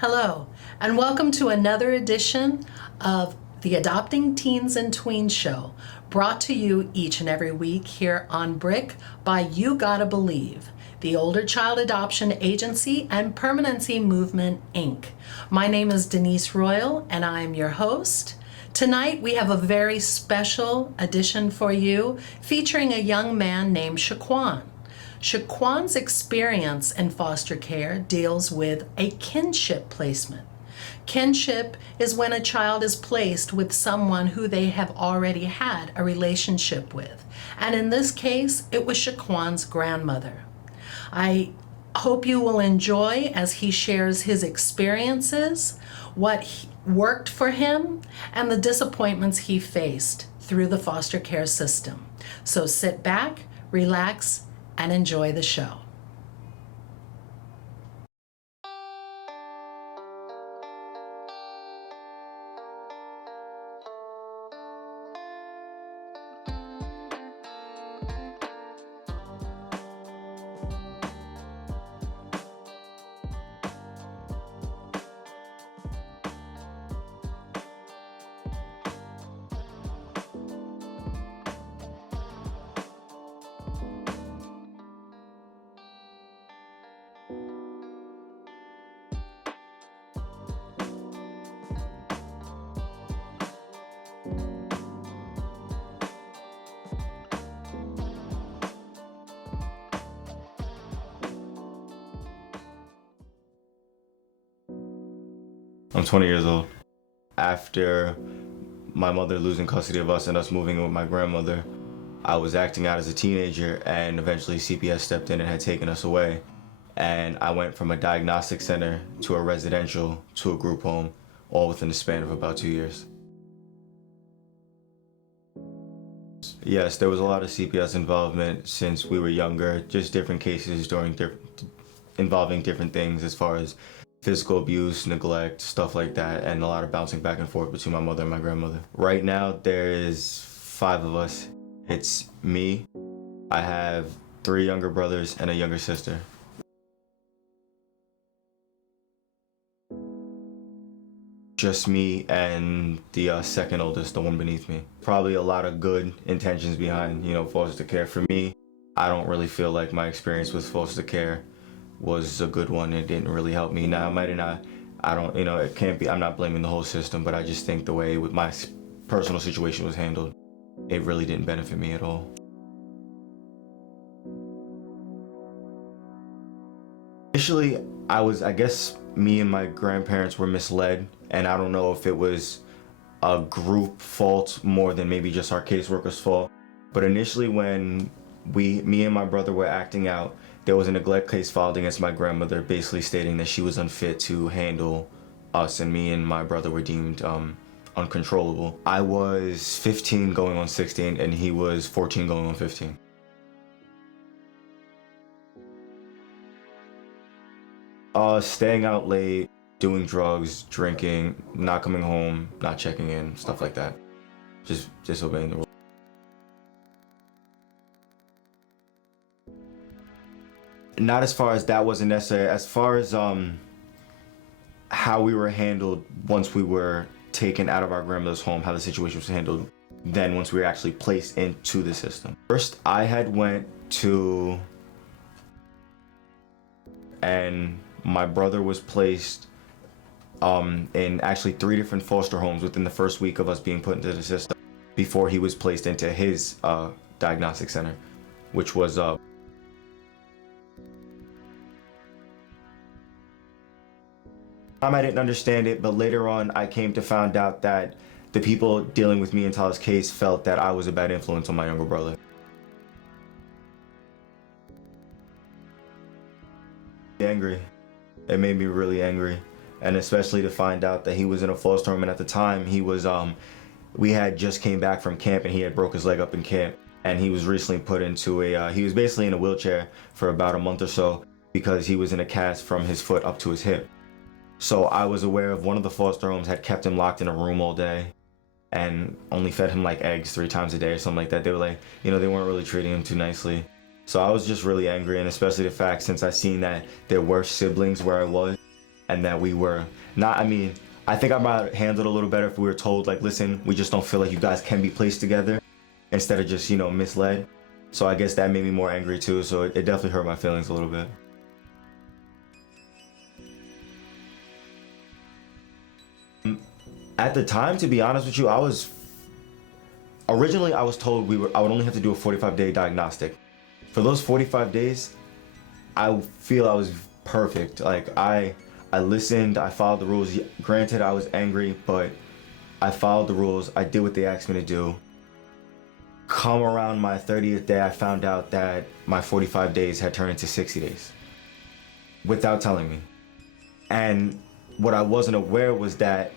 Hello, and welcome to another edition of the Adopting Teens and Tweens show, brought to you each and every week here on Brick by You Gotta Believe, the Older Child Adoption Agency and Permanency Movement, Inc. My name is Denise Royal, and I am your host. Tonight, we have a very special edition for you featuring a young man named Shaquan. Shaquan's experience in foster care deals with a kinship placement. Kinship is when a child is placed with someone who they have already had a relationship with. And in this case, it was Shaquan's grandmother. I hope you will enjoy as he shares his experiences, what worked for him, and the disappointments he faced through the foster care system. So sit back, relax, and enjoy the show. I'm 20 years old. After my mother losing custody of us and us moving in with my grandmother, I was acting out as a teenager, and eventually CPS stepped in and had taken us away. And I went from a diagnostic center to a residential to a group home, all within the span of about 2 years. Yes, there was a lot of CPS involvement since we were younger, just different cases involving different things as far as physical abuse, neglect, stuff like that, and a lot of bouncing back and forth between my mother and my grandmother. Right now, there is 5 of us. It's me. I have 3 younger brothers and a younger sister. Just me and the second oldest, the one beneath me. Probably a lot of good intentions behind, foster care. For me, I don't really feel like my experience with foster care was a good one. It didn't really help me. Now, it can't be, I'm not blaming the whole system, but I just think the way with my personal situation was handled, it really didn't benefit me at all. Initially, I guess me and my grandparents were misled, and I don't know if it was a group fault more than maybe just our caseworker's fault. But initially when me and my brother were acting out, there was a neglect case filed against my grandmother, basically stating that she was unfit to handle us, and me and my brother were deemed uncontrollable. I was 15 going on 16, and he was 14 going on 15. Staying out late, doing drugs, drinking, not coming home, not checking in, stuff like that. Just disobeying the rules. Not as far as that wasn't necessary. As far as how we were handled once we were taken out of our grandmother's home, how the situation was handled then once we were actually placed into the system. First, I had went to, and my brother was placed in actually 3 different foster homes within the first week of us being put into the system before he was placed into his diagnostic center, which was I didn't understand it, but later on I came to find out that the people dealing with me and Tyler's case felt that I was a bad influence on my younger brother. Angry. It made me really angry, and especially to find out that he was in a foster home, and at the time he was we had just came back from camp, and he had broke his leg up in camp, and he was recently put into he was basically in a wheelchair for about a month or so because he was in a cast from his foot up to his hip. So I was aware of one of the foster homes had kept him locked in a room all day and only fed him like eggs 3 times a day or something like that. They were like, they weren't really treating him too nicely. So I was just really angry, and especially the fact since I seen that there were siblings where I was, and that we were not, I mean, I think I might have handled it a little better if we were told, like, listen, we just don't feel like you guys can be placed together, instead of just, you know, misled. So I guess that made me more angry too, so it definitely hurt my feelings a little bit. At the time, to be honest with you, originally I was told I would only have to do a 45-day diagnostic. For those 45 days, I feel I was perfect. Like I listened, I followed the rules. Granted, I was angry, but I followed the rules. I did what they asked me to do. Come around my 30th day, I found out that my 45 days had turned into 60 days without telling me. And what I wasn't aware was that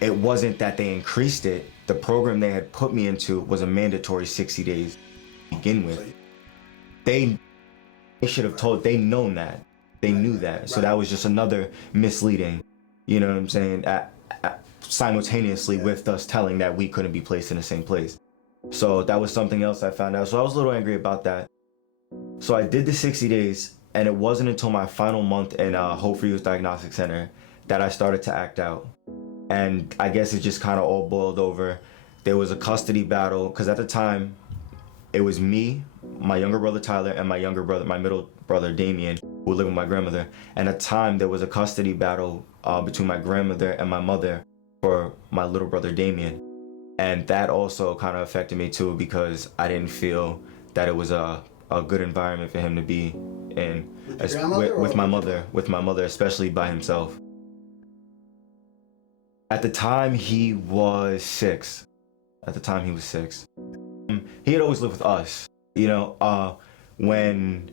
it wasn't that they increased it. The program they had put me into was a mandatory 60 days to begin with. They should have told, they known that. They knew that. So that was just another misleading, you know what I'm saying, simultaneously with us telling that we couldn't be placed in the same place. So that was something else I found out. So I was a little angry about that. So I did the 60 days, and it wasn't until my final month in Hope for Youth Diagnostic Center that I started to act out. And I guess it just kind of all boiled over. There was a custody battle, because at the time, it was me, my younger brother Tyler, and my middle brother Damien, who would live with my grandmother. And at the time, there was a custody battle between my grandmother and my mother for my little brother Damien. And that also kind of affected me too, because I didn't feel that it was a good environment for him to be in with my mother, especially by himself. At the time, he was 6. He had always lived with us. You know, when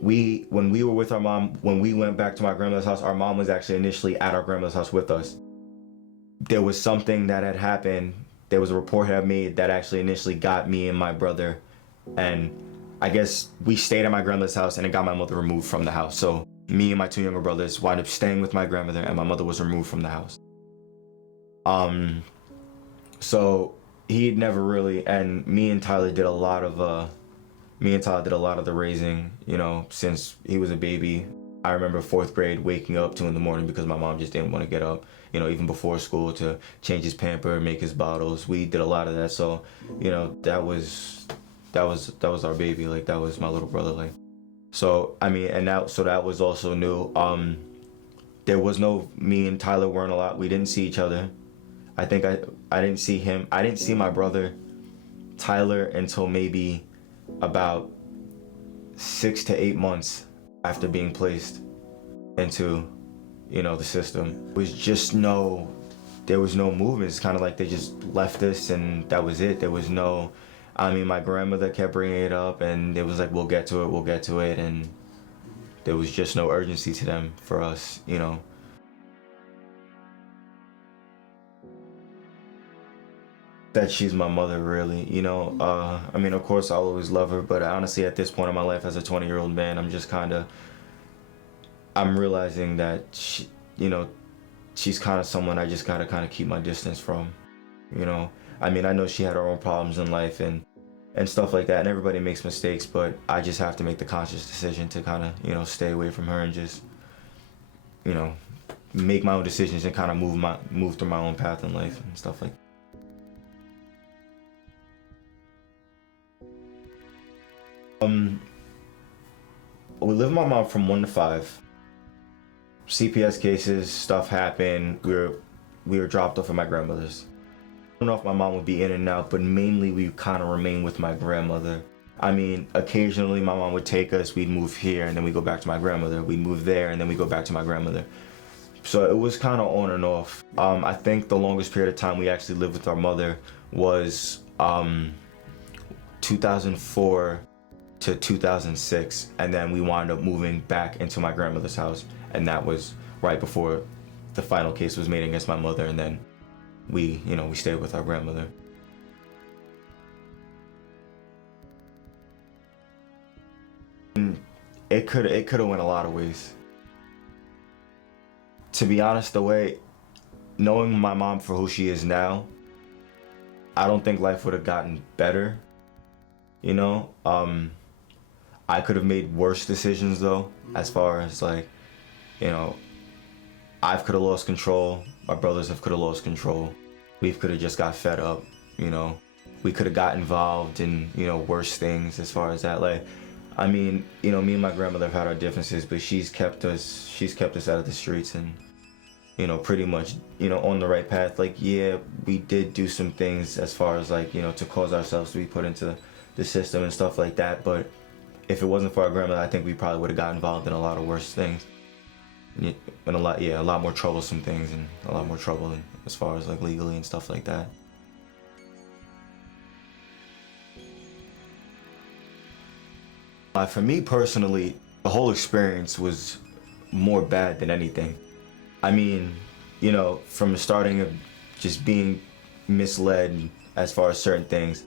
we were with our mom, when we went back to my grandmother's house, our mom was actually initially at our grandmother's house with us. There was something that had happened. There was a report had made that actually initially got me and my brother, and I guess we stayed at my grandmother's house, and it got my mother removed from the house. So me and my 2 younger brothers wound up staying with my grandmother, and my mother was removed from the house. So he'd never really, and me and Tyler did a lot of the raising, you know, since he was a baby. I remember 4th grade waking up 2 a.m. because my mom just didn't want to get up, you know, even before school, to change his pamper, make his bottles. We did a lot of that. So, you know, that was our baby. Like, that was my little brother. Like, so, I mean, so that was also new. There was me and Tyler weren't a lot. We didn't see each other. I think I didn't see him. I didn't see my brother Tyler until maybe about 6 to 8 months after being placed into, you know, the system. There was no movement. It's kind of like they just left us and that was it. There was no, I mean, my grandmother kept bringing it up, and it was like, we'll get to it, and there was just no urgency to them for us, you know. That she's my mother, really, you know. I mean, of course I'll always love her, but honestly at this point in my life as a 20-year-old man, I'm realizing that she, you know, she's kind of someone I just gotta kind of keep my distance from, you know. I mean, I know she had her own problems in life and stuff like that, and everybody makes mistakes, but I just have to make the conscious decision to kind of, you know, stay away from her and just, you know, make my own decisions and kind of move through my own path in life and stuff like that. We live with my mom from 1 to 5. CPS cases, stuff happened. We were dropped off at my grandmother's. I don't know if my mom would be in and out, but mainly we kind of remain with my grandmother. I mean, occasionally my mom would take us, we'd move here, and then we go back to my grandmother. We'd move there, and then we go back to my grandmother. So it was kind of on and off. I think the longest period of time we actually lived with our mother was 2004 to 2006, and then we wound up moving back into my grandmother's house, and that was right before the final case was made against my mother, and then we stayed with our grandmother. And it could have went a lot of ways. To be honest, knowing my mom for who she is now, I don't think life would have gotten better, you know. I could have made worse decisions though, as far as like, you know, I could have lost control. My brothers could have lost control. We could have just got fed up, you know. We could have got involved in, you know, worse things as far as that. Like, I mean, you know, me and my grandmother have had our differences, but she's kept us out of the streets and, you know, pretty much, you know, on the right path. Like, yeah, we did do some things as far as like, you know, to cause ourselves to be put into the system and stuff like that. But if it wasn't for our grandmother, I think we probably would have got involved in a lot of worse things. And a lot more troublesome things and a lot more trouble as far as like legally and stuff like that. For me personally, the whole experience was more bad than anything. I mean, you know, from the starting of just being misled as far as certain things.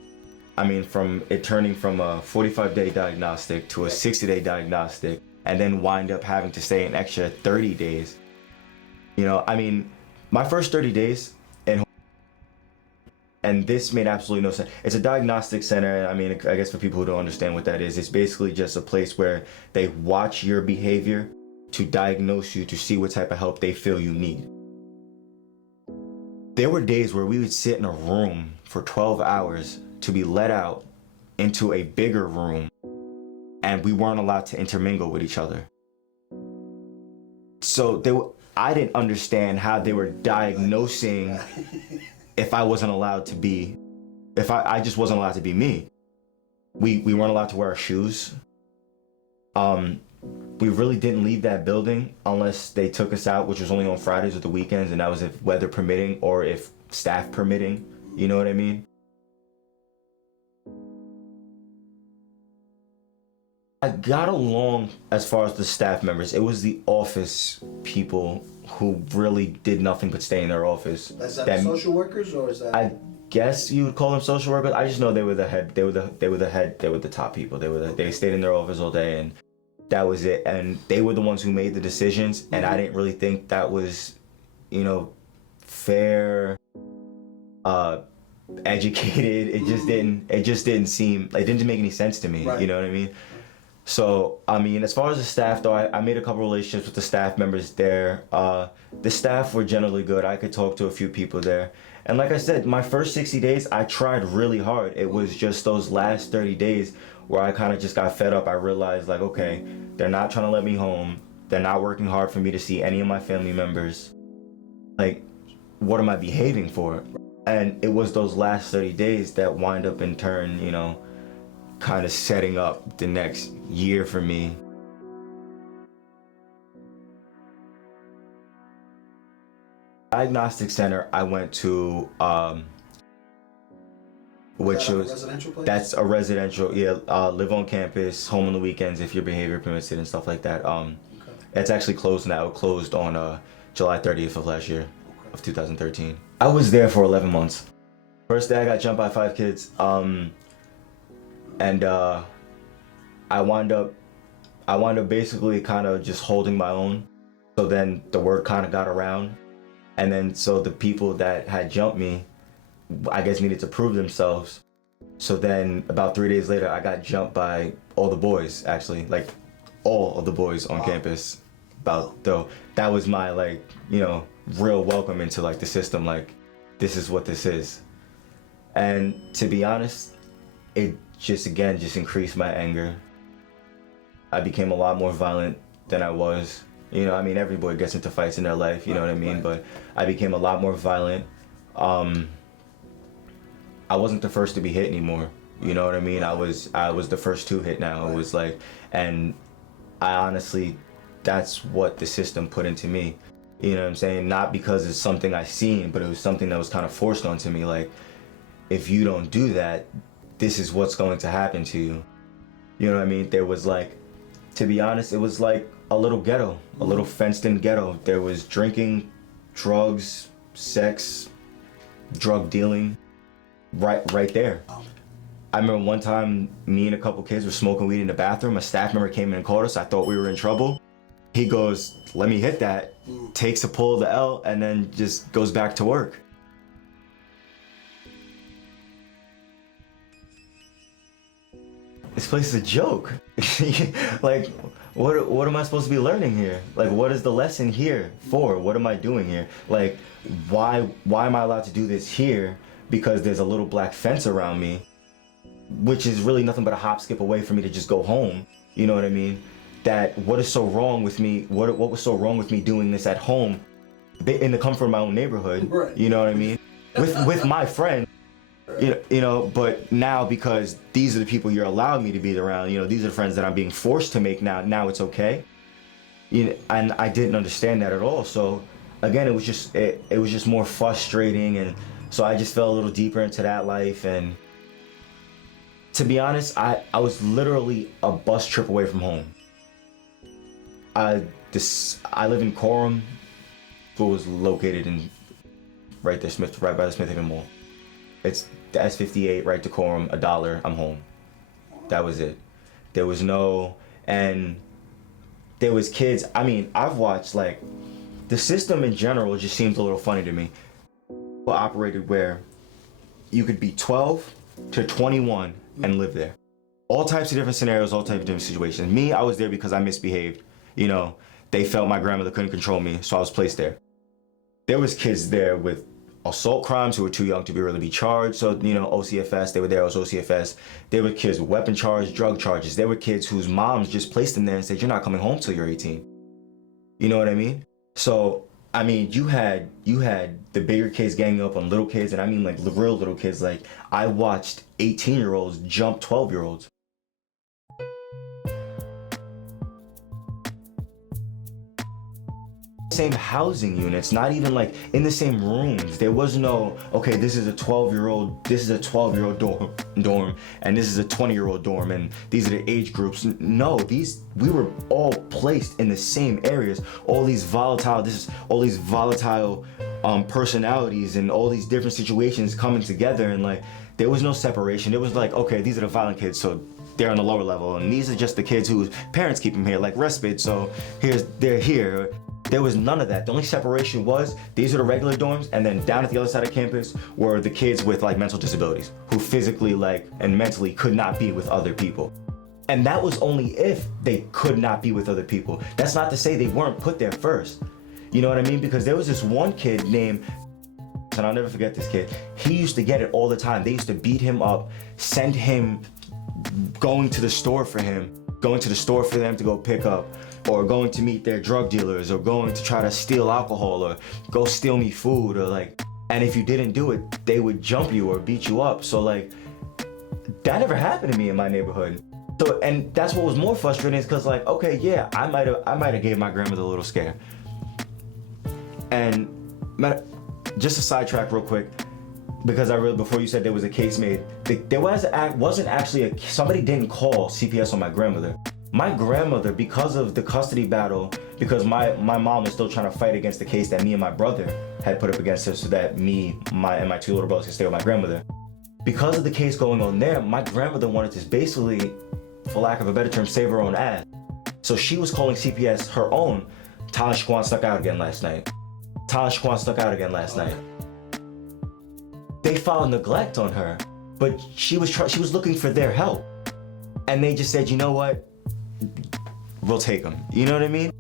I mean, from it turning from a 45-day diagnostic to a 60-day diagnostic, and then wind up having to stay an extra 30 days. You know, I mean, my first 30 days, and this made absolutely no sense. It's a diagnostic center. I mean, I guess for people who don't understand what that is, it's basically just a place where they watch your behavior to diagnose you to see what type of help they feel you need. There were days where we would sit in a room for 12 hours to be let out into a bigger room, and we weren't allowed to intermingle with each other. So I didn't understand how they were diagnosing if I wasn't allowed to be, if I just wasn't allowed to be me. We weren't allowed to wear our shoes. We really didn't leave that building unless they took us out, which was only on Fridays or the weekends, and that was if weather permitting or if staff permitting, you know what I mean? I got along as far as the staff members. It was the office people who really did nothing but stay in their office. Is that the social workers, or is that? I guess you would call them social workers. I just know they were the head. They were the top people. They stayed in their office all day, and that was it. And they were the ones who made the decisions. And I didn't really think that was, you know, fair, educated. It just didn't seem. It didn't make any sense to me. Right. You know what I mean? So, I mean, as far as the staff, though, I made a couple relationships with the staff members there. The staff were generally good. I could talk to a few people there. And like I said, my first 60 days, I tried really hard. It was just those last 30 days where I kind of just got fed up. I realized, like, okay, they're not trying to let me home. They're not working hard for me to see any of my family members. Like, what am I behaving for? And it was those last 30 days that wind up in turn, you know, kind of setting up the next year for me. Diagnostic center I went to, which was a residential place? That's a residential, yeah, live on campus, home on the weekends if your behavior permits it and stuff like that. Okay. It's actually closed now. It closed on July 30th of last year, of 2013. I was there for 11 months. First day I got jumped by 5 kids. And I wound up basically kind of just holding my own. So then the word kind of got around. And then so the people that had jumped me, I guess needed to prove themselves. So then about 3 days later, I got jumped by all the boys, actually, like all of the boys on campus. That was my, like, you know, real welcome into like the system. Like, this is what this is. And to be honest, it just increased my anger. I became a lot more violent than I was. You know, I mean, every boy gets into fights in their life, you know what I mean? But I became a lot more violent. I wasn't the first to be hit anymore. You know what I mean? I was the first to hit now. It was like, and I honestly, that's what the system put into me. You know what I'm saying? Not because it's something I seen, but it was something that was kind of forced onto me. Like, if you don't do that, this is what's going to happen to you. You know what I mean? There was like, to be honest, it was like a little ghetto, a little fenced in ghetto. There was drinking, drugs, sex, drug dealing, right there. I remember one time me and a couple kids were smoking weed in the bathroom. A staff member came in and called us. I thought we were in trouble. He goes, let me hit that, takes a pull of the L, and then just goes back to work. this place is a joke. Like, what am I supposed to be learning here? Like, what is the lesson here for? What am I doing here? Like, why am I allowed to do this here? Because there's a little black fence around me, which is really nothing but a hop, skip away for me to just go home. You know what I mean? That what is so wrong with me? What was so wrong with me doing this at home, in the comfort of my own neighborhood? Right. You know what I mean? With my friend. You know, but now because these are the people you're allowing me to be around, you know, these are the friends that I'm being forced to make now. Now it's okay. You know, and I didn't understand that at all. So again, it was just more frustrating, and so I just fell a little deeper into that life. And to be honest, I was literally a bus trip away from home. I live in Coram. School was located in right by the Smith Haven Mall. It's the S58 right to Coram, $1, I'm home. That was it. There was no, and there was kids. I mean, I've watched, like, the system in general just seems a little funny to me. People operated where you could be 12 to 21 and live there. All types of different scenarios, all types of different situations. Me, I was there because I misbehaved. You know, they felt my grandmother couldn't control me, so I was placed there. There was kids there with assault crimes who were too young to really be charged. So, you know, OCFS, they were there as OCFS. There were kids with weapon charges, drug charges. There were kids whose moms just placed them there and said, you're not coming home till you're 18. You know what I mean? So, I mean, you had the bigger kids ganging up on little kids, and I mean like real little kids. Like, I watched 18-year-olds jump 12-year-olds. Same housing units, not even like in the same rooms. There was no, okay, this is a 12-year-old dorm, and this is a 20-year-old dorm, and these are the age groups. No, we were all placed in the same areas. All these volatile personalities and all these different situations coming together, and like there was no separation. It was like, okay, these are the violent kids, so they're on the lower level, and these are just the kids whose parents keep them here, like respite, so they're here. There was none of that. The only separation was these are the regular dorms, and then down at the other side of campus were the kids with like mental disabilities who physically and mentally could not be with other people. And that was only if they could not be with other people. That's not to say they weren't put there first. You know what I mean? Because there was this one kid named, and I'll never forget this kid. He used to get it all the time. They used to beat him up, send him going to the store for them to go pick up, or going to meet their drug dealers, or going to try to steal alcohol, or go steal me food, or like, and if you didn't do it, they would jump you or beat you up. So like, that never happened to me in my neighborhood. So, and that's what was more frustrating is because like, okay, yeah, I might have gave my grandmother a little scare. And just a sidetrack real quick, because before you said there was a case made, there wasn't actually somebody didn't call CPS on my grandmother. My grandmother, because of the custody battle, because my mom was still trying to fight against the case that me and my brother had put up against her so that and my two little brothers could stay with my grandmother. Because of the case going on there, my grandmother wanted to basically, for lack of a better term, save her own ass. So she was calling CPS her own. Taj Shaquan snuck out again last night. They filed neglect on her, but she was looking for their help. And they just said, you know what? We'll take them. You know what I mean?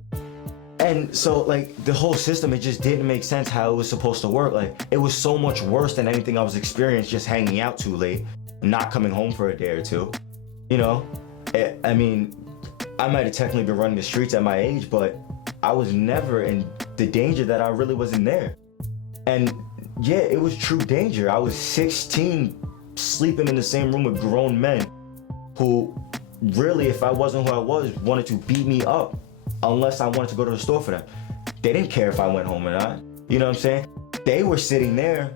And so like the whole system, it just didn't make sense how it was supposed to work. Like it was so much worse than anything I was experiencing just hanging out too late, not coming home for a day or two. You know? I mean, I might have technically been running the streets at my age, but I was never in the danger that I really wasn't there. And yeah, it was true danger. I was 16, sleeping in the same room with grown men who really, if I wasn't who I was, wanted to beat me up unless I wanted to go to the store for them. They didn't care if I went home or not. You know what I'm saying? They were sitting there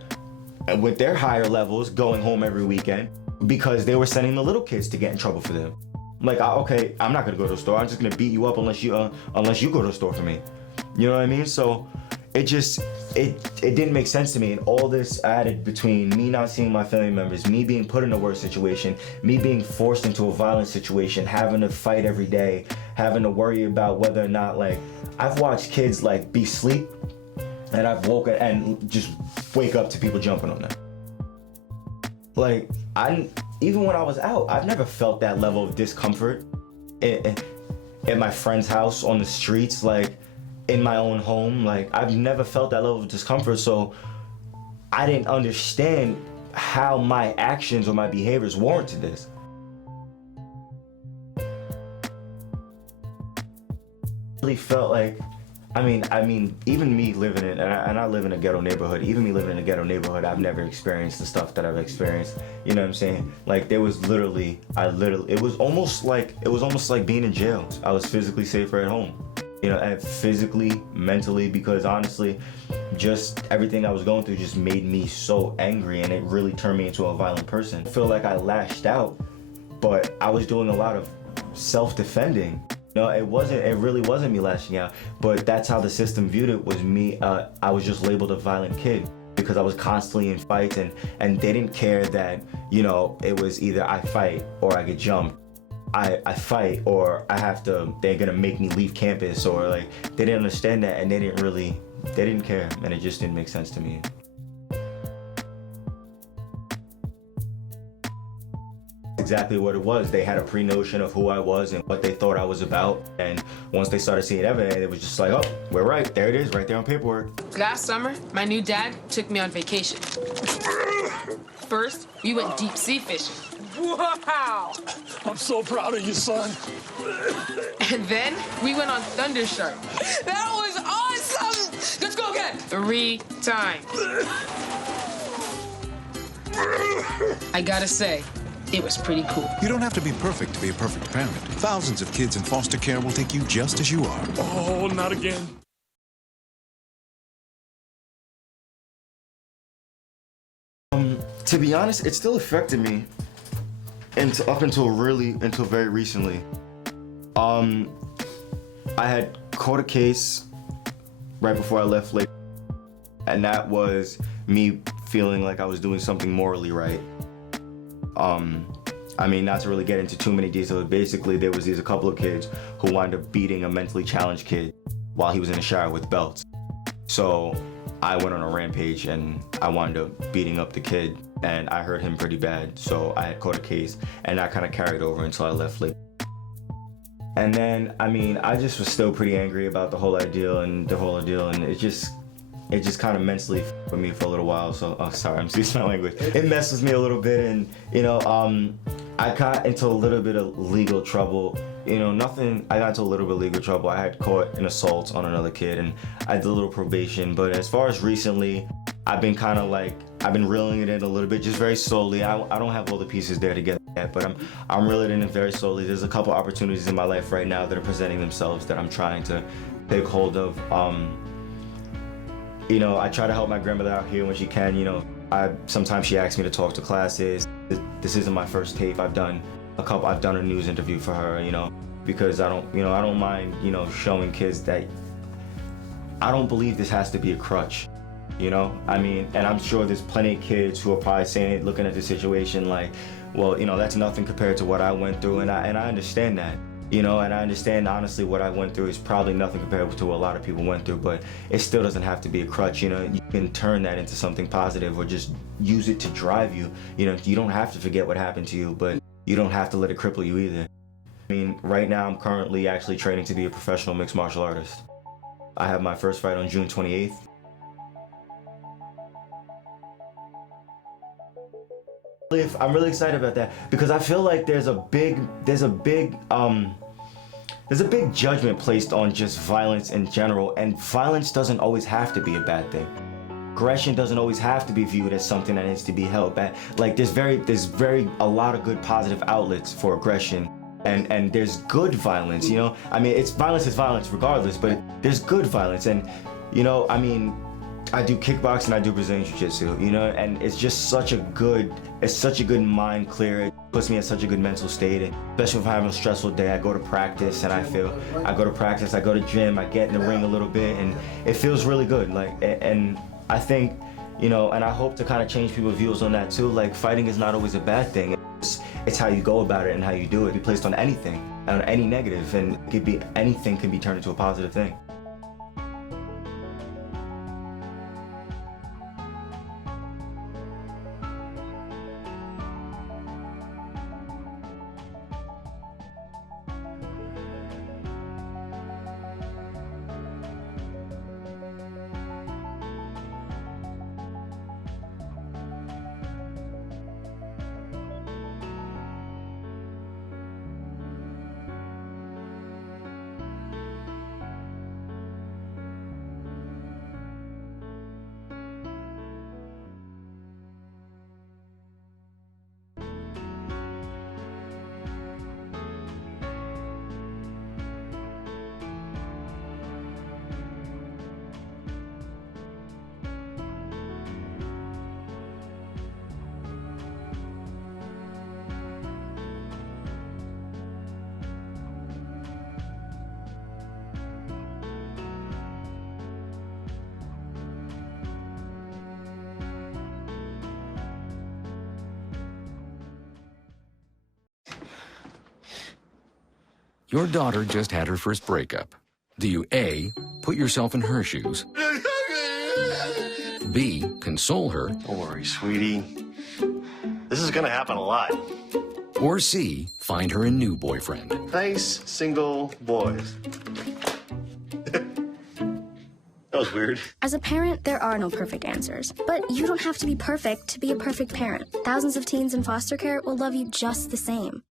with their higher levels going home every weekend because they were sending the little kids to get in trouble for them. I'm like, okay, I'm not gonna go to the store. I'm just gonna beat you up unless you go to the store for me. You know what I mean? So it didn't make sense to me, and all this added between me not seeing my family members, me being put in a worse situation, me being forced into a violent situation, having to fight every day, having to worry about whether or not, like, I've watched kids like be asleep and I've woken and just wake up to people jumping on them. Like, even when I was out, I've never felt that level of discomfort at my friend's house, on the streets, like in my own home. Like, I've never felt that level of discomfort, so I didn't understand how my actions or my behaviors warranted this. Really felt like, I mean, even me living in, and I live in a ghetto neighborhood, even me living in a ghetto neighborhood, I've never experienced the stuff that I've experienced. You know what I'm saying? Like, there was literally, it was almost like being in jail. I was physically safer at home, you know, and physically, mentally, because honestly, just everything I was going through just made me so angry, and it really turned me into a violent person. I feel like I lashed out, but I was doing a lot of self-defending. No, it really wasn't me lashing out, but that's how the system viewed it, was me. I was just labeled a violent kid because I was constantly in fights, and they didn't care that, you know, it was either I fight or I get jumped. I fight or they're gonna make me leave campus, or like, they didn't understand that, and they didn't care, and it just didn't make sense to me. Exactly what it was. They had a pre-notion of who I was and what they thought I was about, and once they started seeing evidence, it was just like, oh, we're right, there it is, right there on paperwork. Last summer, my new dad took me on vacation. First, we went deep sea fishing. Wow! I'm so proud of you, son. And then we went on Thunder Shark. That was awesome! Let's go again. 3 times. I gotta say, it was pretty cool. You don't have to be perfect to be a perfect parent. Thousands of kids in foster care will take you just as you are. Oh, not again. To be honest, it still affected me up until very recently. I had caught a case right before I left Lake, and that was me feeling like I was doing something morally right. I mean, not to really get into too many details, basically there was a couple of kids who wound up beating a mentally challenged kid while he was in the shower with belts. So I went on a rampage and I wound up beating up the kid, and I hurt him pretty bad. So I had caught a case, and that kind of carried over until I left Lake. And then, I mean, I just was still pretty angry about the whole ordeal, and it just kind of mentally with me for a little while. So, oh, sorry, I'm excuse my language. It messed with me a little bit, and you know, I got into a little bit of legal trouble. You know, I got into a little bit of legal trouble. I had caught an assault on another kid, and I did a little probation. But as far as recently, I've been reeling it in a little bit, just very slowly. I don't have all the pieces there together yet, but I'm reeling it in very slowly. There's a couple opportunities in my life right now that are presenting themselves that I'm trying to take hold of. You know, I try to help my grandmother out here when she can. You know, sometimes she asks me to talk to classes. This isn't my first tape. I've done a news interview for her, you know, because I don't mind, you know, showing kids that I don't believe this has to be a crutch, you know? I mean, and I'm sure there's plenty of kids who are probably saying, looking at the situation like, well, you know, that's nothing compared to what I went through, and I understand that. You know, and I understand, honestly, what I went through is probably nothing compared to what a lot of people went through, but it still doesn't have to be a crutch. You know, you can turn that into something positive, or just use it to drive you. You know, you don't have to forget what happened to you, but you don't have to let it cripple you either. I mean, right now I'm currently actually training to be a professional mixed martial artist. I have my first fight on June 28th. I'm really excited about that, because I feel like there's a big judgment placed on just violence in general, and violence doesn't always have to be a bad thing. Aggression doesn't always have to be viewed as something that needs to be held back. Like, there's a lot of good positive outlets for aggression, and there's good violence, you know? I mean, violence is violence regardless, but there's good violence, and, you know, I mean, I do kickboxing, I do Brazilian Jiu-Jitsu, you know, and it's just such a good mind clear. It puts me in such a good mental state, and especially if I'm having a stressful day, I go to practice, and I go to gym, I get in the ring a little bit, and it feels really good. Like, and I think, you know, and I hope to kind of change people's views on that too. Like, fighting is not always a bad thing. It's how you go about it and how you do it. Be placed on anything, on any negative, and anything can be turned into a positive thing. Your daughter just had her first breakup. Do you A, put yourself in her shoes? B, console her? Don't worry, sweetie. This is gonna happen a lot. Or C, find her a new boyfriend? Nice single boys. That was weird. As a parent, there are no perfect answers. But you don't have to be perfect to be a perfect parent. Thousands of teens in foster care will love you just the same.